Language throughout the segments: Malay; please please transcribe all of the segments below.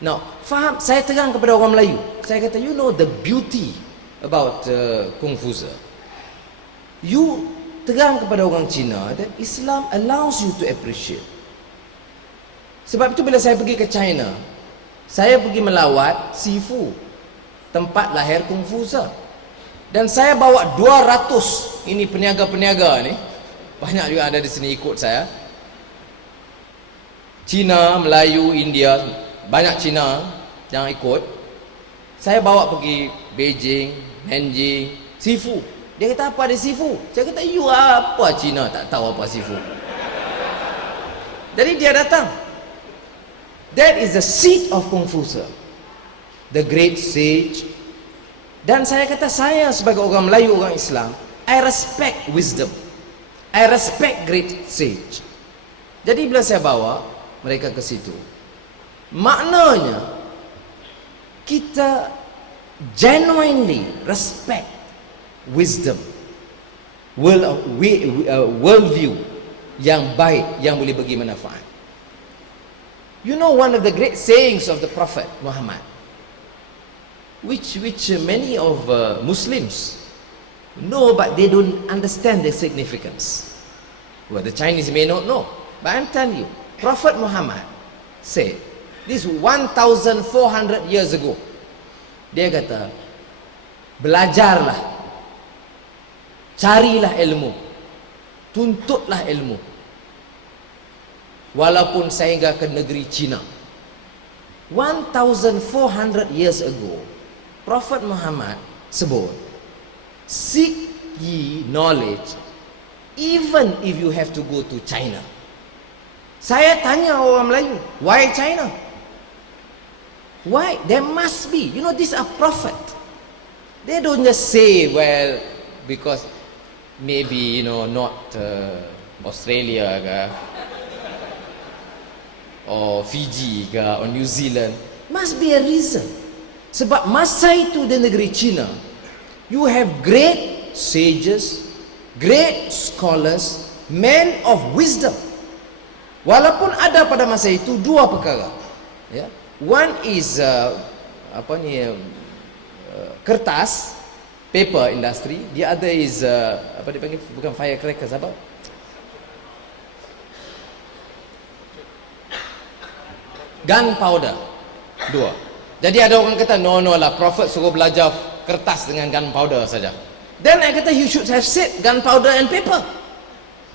Now, faham, saya terang kepada orang Melayu. Saya kata, you know the beauty about Confucius. You terang kepada orang Cina that Islam allows you to appreciate. Sebab itu bila saya pergi ke China, saya pergi melawat Sifu, tempat lahir Confucius. Dan saya bawa 200 ini peniaga-peniaga ni. Banyak juga ada di sini ikut saya. Cina, Melayu, India, banyak Cina yang ikut. Saya bawa pergi Beijing, Nanjing, Sifu. Dia kata, apa ada Sifu? Saya kata, you apa Cina tak tahu apa Sifu. Jadi dia datang. That is the seat of Confucius, the great sage. Dan saya kata, saya sebagai orang Melayu, orang Islam, I respect wisdom, I respect great sage. Jadi bila saya bawa mereka ke situ, maknanya kita genuinely respect wisdom, worldview yang baik, yang boleh bagi manfaat. You know one of the great sayings of the Prophet Muhammad, which many of Muslims know, but they don't understand the significance. Well, the Chinese may not know, but I'm telling you, Prophet Muhammad said, this 1,400 years ago, dia kata, belajarlah, carilah ilmu, tuntutlah ilmu, walaupun sehingga ke negeri Cina. 1,400 years ago, Prophet Muhammad sebut, seek ye knowledge even if you have to go to China. Saya tanya orang Melayu, why China? Why? There must be. You know, these are prophet. They don't just say, well, because maybe, you know, not Australia ke, or Fiji ke, or New Zealand. Must be a reason. Sebab masa itu di negeri China, you have great sages, great scholars, men of wisdom. Walaupun ada pada masa itu dua perkara, ya. One is kertas, paper industry. The other is apa dipanggil, bukan firecrackers, apa? Gunpowder. Dua. Jadi ada orang kata, no lah, Prophet suruh belajar kertas dengan gunpowder saja. Then I kata, you should have said gunpowder and paper.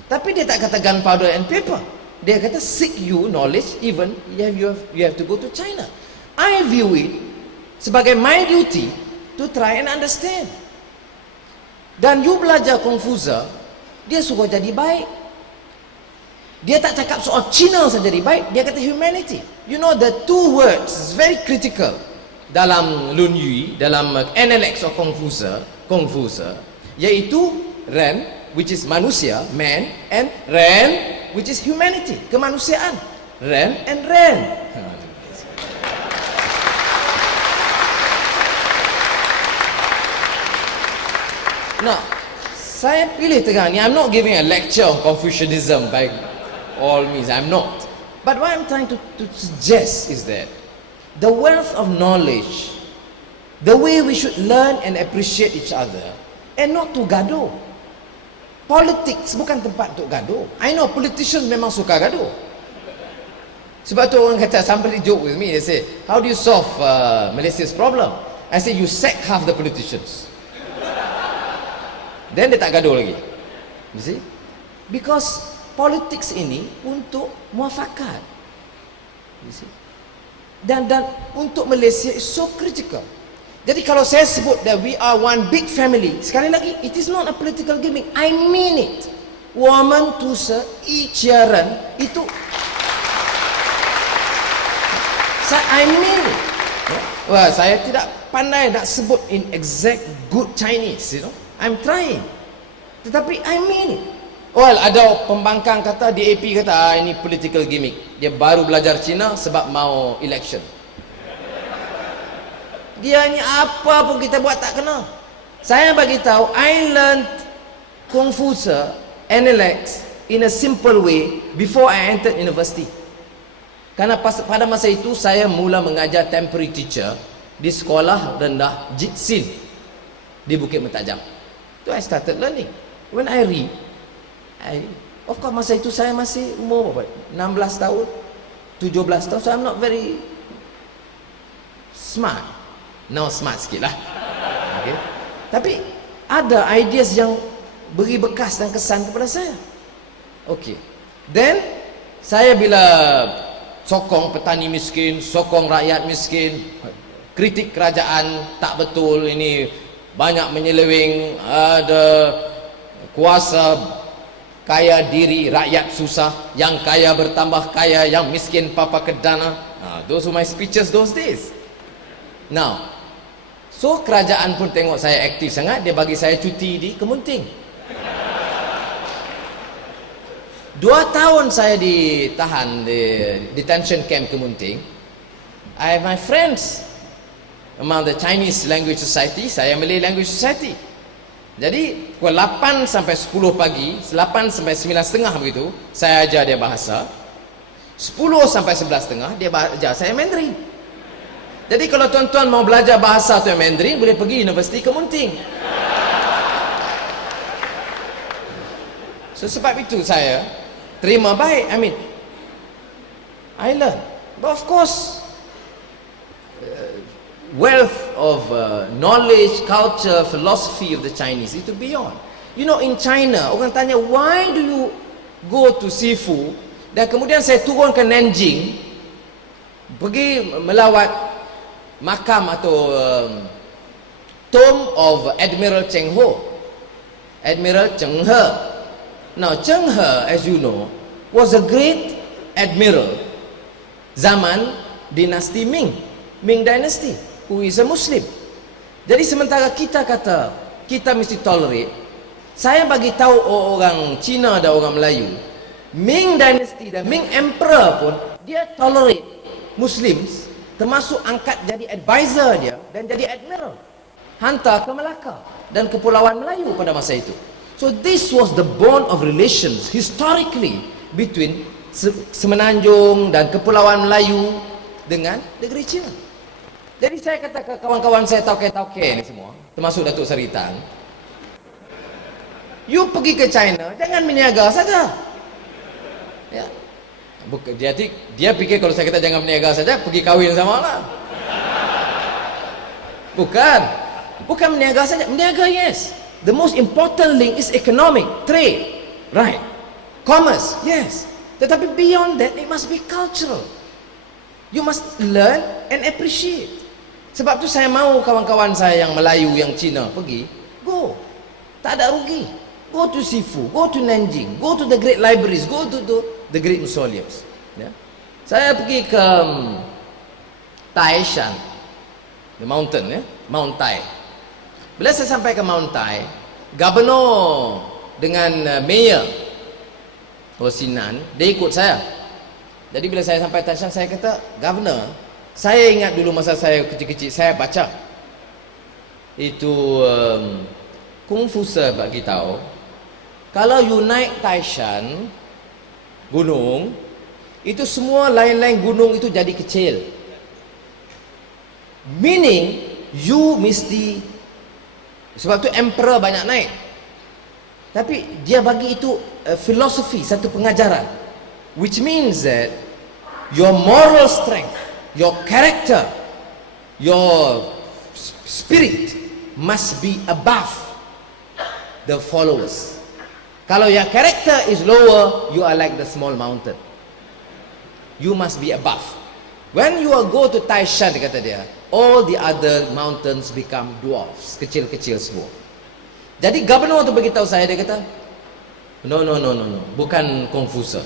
Tapi dia tak kata gunpowder and paper. Dia kata, seek you knowledge even you have to go to China. I view it sebagai my duty to try and understand. Dan you belajar Confucius, dia suruh jadi baik. Dia tak cakap soal Cina saja jadi baik, dia kata humanity. You know, the two words is very critical dalam Lun Yu, dalam Analects of Confucius, iaitu Ren, which is manusia, man, and Ren, which is humanity, kemanusiaan. Ren and Ren. Nah, saya pilih terang ni, I'm not giving a lecture on Confucianism by all means, I'm not. But what I'm trying to suggest is that the wealth of knowledge, the way we should learn and appreciate each other, and not to gaduh. Politics bukan tempat untuk gaduh. I know politicians memang suka gaduh. Sebab tu orang kata, somebody joke with me, they say, how do you solve Malaysia's problem? I say, you sack half the politicians. Then dia tak gaduh lagi. You see? Because politics ini untuk muafakat. You see? Dan untuk Malaysia is so critical. Jadi kalau saya sebut that we are one big family, sekali lagi, it is not a political gimmick. I mean it. 我们都是一家人. Itu I mean it. Wah, saya tidak pandai nak sebut in exact good Chinese, you know. I'm trying. Tetapi I mean it. Well, ada pembangkang kata, DAP kata, ini political gimmick. Dia baru belajar Cina sebab mau election. Dia ni apa pun kita buat tak kena. Saya bagi tahu, I learned Confucius, Analects in a simple way before I entered university. Karena pada masa itu saya mula mengajar temporary teacher di sekolah rendah Jitsin di Bukit Mentajam. So I started learning. When I read, of course masa itu saya masih umur berapa? 16 tahun, 17 tahun. So I'm not very smart. Now smart sikit lah. Okay. Tapi ada ideas yang beri bekas dan kesan kepada saya. Okay. Then saya bila sokong petani miskin, sokong rakyat miskin, kritik kerajaan tak betul, ini banyak menyeleweng, ada kuasa kaya diri, rakyat susah, yang kaya bertambah kaya, yang miskin papa kedana. Those were my speeches those days. Now, so kerajaan pun tengok saya aktif sangat, dia bagi saya cuti di Kemunting. 2 tahun saya ditahan di detention camp Kemunting. I have my friends among the Chinese Language Society, saya Malay Language Society. Jadi pukul 8 sampai 10 pagi, 8 sampai 9.30 begitu, saya ajar dia bahasa. 10 sampai 11.30 dia ajar saya Mandarin. Jadi kalau tuan-tuan mau belajar bahasa atau Mandarin, boleh pergi Universiti Kemunting. So sebab itu saya terima baik. I learn. But of course, wealth of knowledge, culture, philosophy of the Chinese, itu beyond. You know, in China, orang tanya, why do you go to Sifu? Dan kemudian saya turun ke Nanjing, pergi melawat makam atau tomb of Admiral Cheng Ho, Admiral Cheng He. Now, Cheng He, as you know, was a great admiral zaman dinasti Ming, Ming Dynasty, who is a Muslim. Jadi sementara kita kata kita mesti tolerate, saya bagi tahu orang Cina dan orang Melayu, Ming Dynasty dan Ming Emperor pun dia tolerate Muslims, termasuk angkat jadi advisor dia dan jadi admiral, hantar ke Melaka dan Kepulauan Melayu pada masa itu. So this was the bond of relations historically between Semenanjung dan Kepulauan Melayu dengan negeri China. Jadi saya kata ke kawan-kawan saya tauke-tauke ni semua, termasuk Datuk Seritan, you pergi ke China, jangan meniaga saja. Ya. Dia fikir kalau saya kata jangan meniaga saja, pergi kahwin sama orang. Bukan meniaga saja, meniaga yes. The most important link is economic, trade, right? Commerce, yes. Tetapi beyond that, it must be cultural. You must learn and appreciate. Sebab tu saya mau kawan-kawan saya yang Melayu, yang Cina pergi, go. Tak ada rugi. Go to Sifu, go to Nanjing, go to the great libraries, go to the great mausoleums. Ya. Saya pergi ke Taishan, the mountain, ya, Mount Tai. Bila saya sampai ke Mount Tai, Gubernur dengan Mayor Sinan, dia ikut saya. Jadi bila saya sampai Taishan, saya kata, Governor, saya ingat dulu masa saya kecil-kecil, saya baca itu Confucius bagi tahu, kalau you naik Taishan gunung, itu semua lain-lain gunung itu jadi kecil. Meaning, you mesti, sebab tu emperor banyak naik. Tapi dia bagi itu filosofi, satu pengajaran, which means that your moral strength, your character, your spirit must be above the followers. Kalau your character is lower, you are like the small mountain. You must be above. When you go to Taishan, kata dia, all the other mountains become dwarfs, kecil-kecil semua. Jadi gubernur tu beritahu saya, dia kata, no, bukan Confucius.